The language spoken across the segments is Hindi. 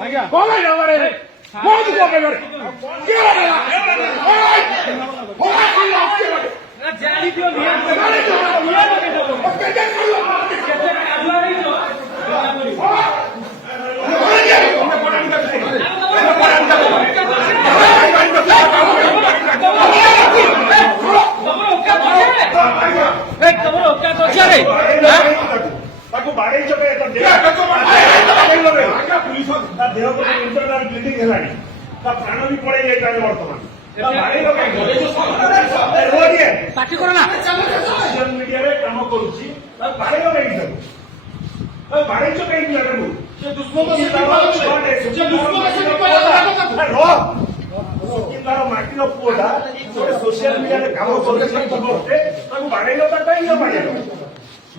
ଆଜ୍ଞା କଣ ତାକୁ ବାଡେଇ ଦେହ ଇଣ୍ଟରନାଲ ବ୍ଲିଡିଂ ହେଲାଣି ତା ପ୍ରାଣ ବି ପଳେଇ ଯାଇଥାଏ ବର୍ତ୍ତମାନ ସୋସିଆଲ ମିଡିଆରେ କାମ କରୁଛି ତାକୁ ବାଡେଇବ କାହିଁକି ତାକୁ ବାଡେଇଛ କାହିଁକି ତାର ମାଟିର ପୁଅଟା ଗୋଟେ ସୋସିଆଲ ମିଡିଆରେ କାମ କରୁଛି ତାକୁ ବାଡେଇଲ ତା କାହିଁକି ବାଡେଇଲ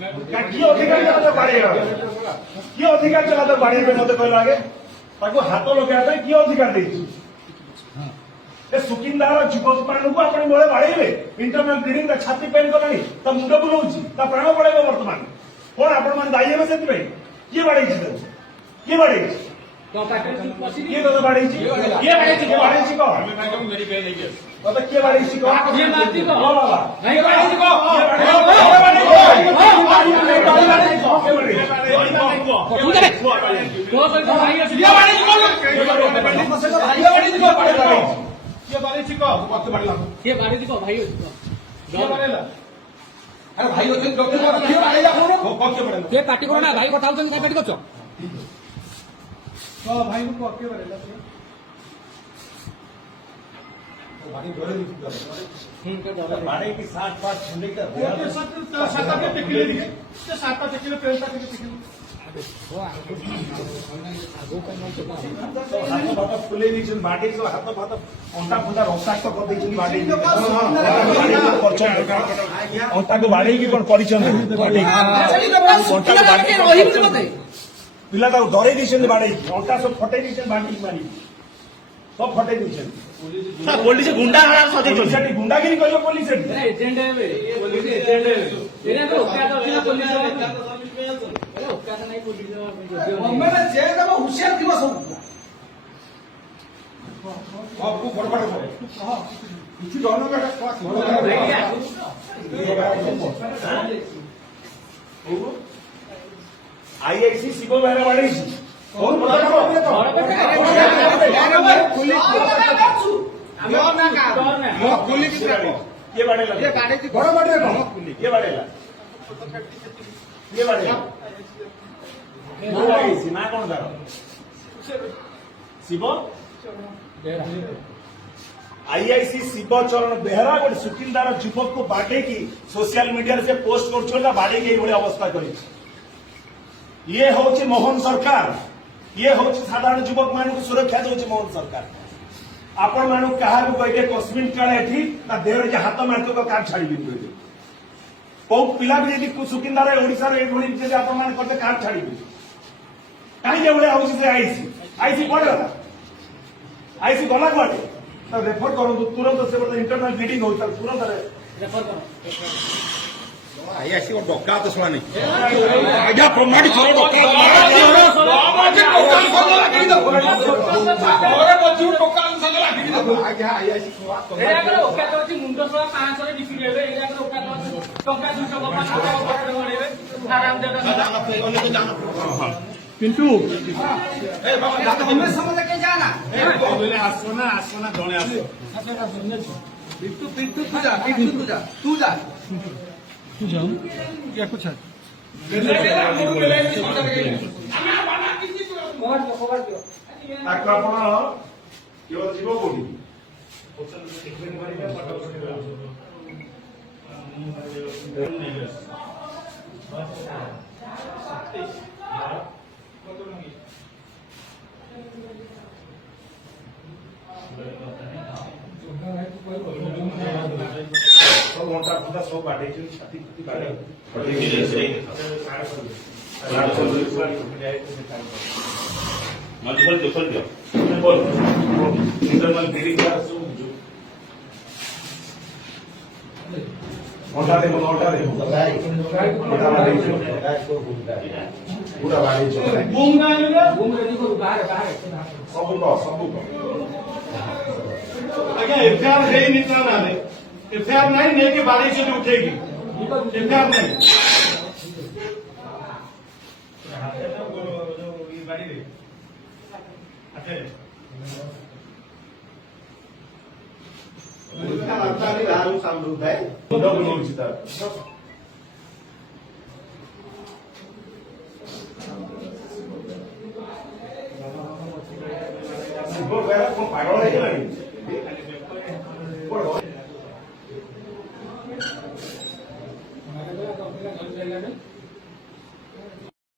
କିଏ ଅଧିକାର ଦେଲା ବାଡେଇବା କିଏ ଅଧିକାର ଦେଲା ତ ବାଡେଇବେ ମତେ କହିଲ ଆଗେ ତାକୁ ହାତ ଲଗେଇବା ପାଇଁ କିଏ ଅଧିକାର ଦେଇଛି ଏ ସୁକିନ୍ଦାର ଯୁବକ ମାନଙ୍କୁ ଆପଣ ବଳେ ବାଡେଇବେ ଇଣ୍ଟରନାଲ ବ୍ଲିଡିଂ ତା ଛାତି ପେନ୍ କଲାଣି ତା ମୁଣ୍ଡ ବୁଲଉଛି ତା ପ୍ରାଣ ପଳେଇବ ବର୍ତ୍ତମାନ କଣ ଆପଣ ମାନେ ଦାୟୀ ହେବେ ସେଥିପାଇଁ କିଏ ବାଡେଇଛି ତାକୁ କିଏ ବାଡେଇଛି କିଏ ତତେ ବାଡେଇଛି କିଏ ବାଡେଇଛି କହ ତତେ କିଏ ବାଡେଇଛି କହ ବାବା ପାଟି କର ନା ଭାଇ କଥା ହଉଛନ୍ତି ପାଟି କରୁଛ भाई को आके बरेला बाड़े की 60-5 झंडे का 7 टेकिले पेलता हाथ भात फुले बाड़ी हाथ भात अंटा फंटा रक्ताक्त अंटा को बाड़े पिला डरे बाड़े अंटा सब फटे बांटी मारी सब फटे पुलिस गुंडा गुंडागिरी कह पुलिस हुशियार थी सब आईआईसी शिव बेहरा बाड़ी ये बाड़ेला ना कौन तार शिव आईआईसी शिव चरण बेहरा गोटे सुकिंदार युवक को बाटे की सोशल मीडिया से पोस्ट कर बाड़े की अवस्था कर ये हूँ मोहन सरकार ये हूँ साधारण युवक मान सुरक्षा दौर मोहन सरकार आपण मान क्या कहे कस्मिन काले देह हाथ मार्क कार छाड़ी कौ पिला भी यदि सुकिंदार ओडार ये करते कार छाड़ी कहीं आईसी आईसी कौन गला आईसी गला कौन रेफर करूँ तुरंत से इंटरनल ब्लीडिंग हो तुरंत रेफर कर आईआईसी डका तो सुना नहीं आज्ञा प्रमाणित पिंटू आसना जड़े आस पिंटू तू जा तू जाओ क्या कुछ है सब घंटा फंटा सब बाटे छाती फुटी बाटे मल्टीपल दियो बोल इंटरनल ब्लीडिंग का सब घंटा दे ପୁରା ବାଡେଇଛ ବୁମ୍ ରେଡି କରୁ ବାହାରେ ବାହାରେ ସବୁ କହ ସବୁ କହ ଆଜ୍ଞା ଏଫଆଇଆର ହେଇନି ତା ନାଁରେ ଏଫଆଇଆର ନାହିଁ ନେଇକି ବାଡେଇଛନ୍ତି ଉଠେଇକି ଏଫଆଇଆର ନାହିଁ ମୁଣ୍ଡ ବୁଲଉଛି ତାର ଶିବ ବେହେରା କଣ ପାଗଳ ହେଇଗଲାଣି